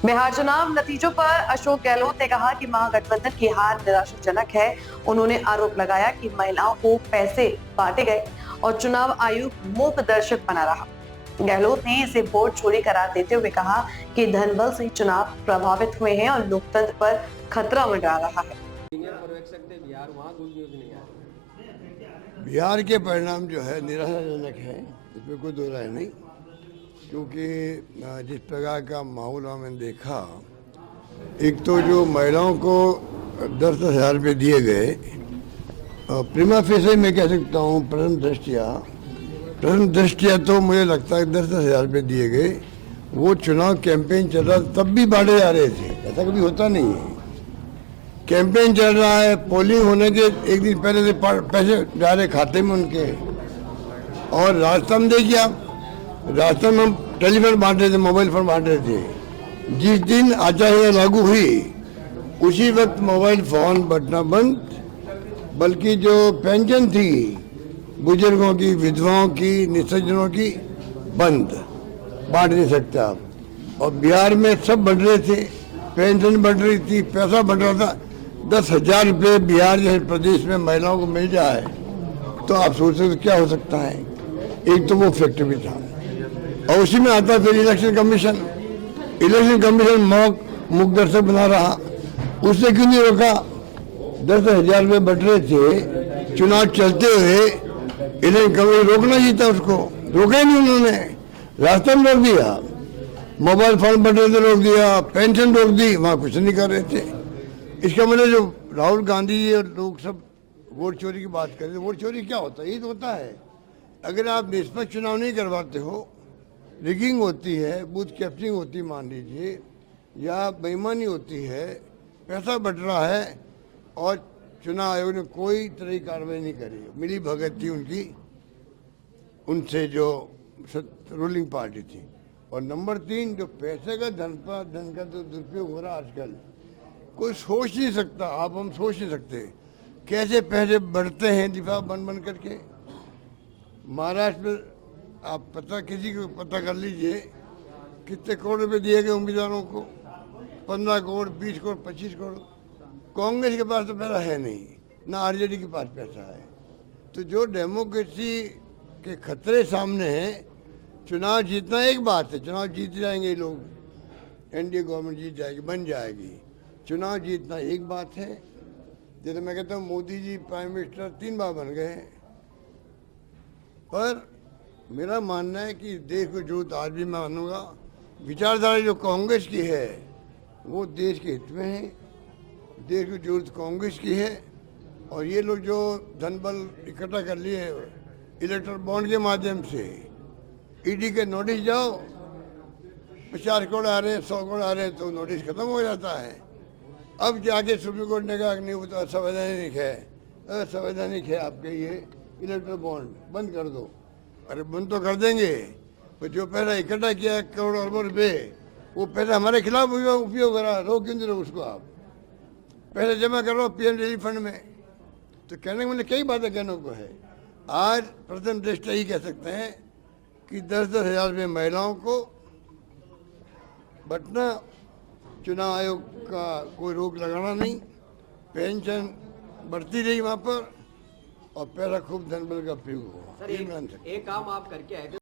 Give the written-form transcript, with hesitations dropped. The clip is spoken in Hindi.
बिहार चुनाव नतीजों पर अशोक गहलोत ने कहा कि महागठबंधन की हार निराशाजनक है। उन्होंने आरोप लगाया कि महिलाओं को पैसे बांटे गए और चुनाव आयोग मूक दर्शक बना रहा। गहलोत ने इसे वोट चोरी करार देते हुए कहा कि धनबल से चुनाव प्रभावित हुए हैं और लोकतंत्र पर खतरा मंडरा रहा है। बिहार के परिणाम जो है निराशाजनक है, इसमें कोई दो राय नहीं, क्योंकि जिस प्रकार का माहौल हमने देखा, एक तो जो महिलाओं को 10,000 रुपये दिए गए, प्रीमा फेसे मैं कह सकता हूँ प्रथम दृष्टिया तो मुझे लगता है 10,000 रुपये दिए गए। वो चुनाव कैंपेन चल रहा तब भी बांटे जा रहे थे, ऐसा कभी होता नहीं है। कैंपेन चल रहा है, पोलिंग होने के एक दिन पहले से पैसे जा रहे खाते में उनके। और राजस्थान देखिए आप, राजस्थान में हम टेलीफोन बांट रहे थे, मोबाइल फोन बांट रहे थे। जिस दिन आचार लागू हुई उसी वक्त मोबाइल फोन बटना बंद, बल्कि जो पेंशन थी बुजुर्गों की, विधवाओं की, निसज्जनों की, बंद, बांट नहीं सकते आप। और बिहार में सब बढ़ रहे थे, पेंशन बढ़ रही थी, पैसा बढ़ रहा था। 10,000 रुपये बिहार जैसे प्रदेश में महिलाओं को मिल जाए तो आप सोच सकते क्या हो सकता है। एक तो वो फैक्टर भी था, और उसी में आता फिर इलेक्शन कमीशन मूक दर्शक बना रहा। उससे क्यों नहीं रोका? 10,000 रुपये बढ़ रहे थे, चुनाव चलते हुए इलेक्शन कमीशन रोकना ही था, उसको रोका ही नहीं उन्होंने। रास्ते में रोक दिया, मोबाइल फोन बढ़ रहे थे रोक दिया, पेंशन रोक दी, वहाँ कुछ नहीं कर रहे थे। इसका मतलब जो राहुल गांधी जी और लोग सब वोट चोरी की बात कर रहे थे, वोट चोरी क्या होता है? ये तो होता है, अगर आप निष्पक्ष चुनाव नहीं करवाते हो, रिगिंग होती है, बूथ कैप्चरिंग होती है मान लीजिए, या बेईमानी होती है, पैसा बट रहा है और चुनाव आयोग ने कोई तरह की कार्रवाई नहीं करी, मिली भगत थी उनकी, उनसे जो रूलिंग पार्टी थी। और नंबर 3, जो पैसे का धन का तो दुरुपयोग हो रहा आजकल, कोई सोच नहीं सकता, आप हम सोच नहीं सकते कैसे पैसे बढ़ते हैं दिफा बन करके। महाराष्ट्र में आप किसी को पता कर लीजिए कितने करोड़ रुपए दिए गए उम्मीदवारों को, 15 करोड़, 20 करोड़, 25 करोड़। कांग्रेस के पास तो पैसा है नहीं, ना आरजेडी के पास पैसा है। तो जो डेमोक्रेसी के खतरे सामने हैं, चुनाव जीतना एक बात है, चुनाव जीत जाएंगे लोग, एनडीए गवर्नमेंट जीत जाएगी, बन जाएगी, चुनाव जीतना एक बात है। जैसे मैं कहता हूँ मोदी जी प्राइम मिनिस्टर 3 बार बन गए, पर मेरा मानना है कि देश को जरूरत आज भी मैं मानूंगा, विचारधारा जो कांग्रेस की है वो देश के हित में है, देश को जरूरत कांग्रेस की है। और ये लोग जो धनबल इकट्ठा कर लिए इलेक्ट्रल बॉन्ड के माध्यम से, ईडी के नोटिस जाओ, 50 करोड़ आ रहे हैं, 100 करोड़ आ रहे हैं, तो नोटिस खत्म हो जाता है। अब जाके सुप्रीम कोर्ट ने कहा नहीं, वो तो असंवैधानिक है आपके ये इलेक्ट्रल बॉन्ड, बंद कर दो। अरे बंद तो कर देंगे, पर जो पैसा इकट्ठा किया करोड़ अरबों रुपये, वो पैसा हमारे खिलाफ उपयोग करा, रोक क्यों नहीं रहो उसको? आप पैसे जमा करो पीएम रिलीफ फंड में। तो कहने के मतलब कई बातें कहने को है। आज प्रथम दृष्टया ही कह सकते हैं कि 10,000 रुपये महिलाओं को बटना, चुनाव आयोग का कोई रोक लगाना नहीं, पेंशन बढ़ती रही वहाँ पर, और पैसा खूब धनबल का प्रयोग हुआ। एक काम आप करके आए थे।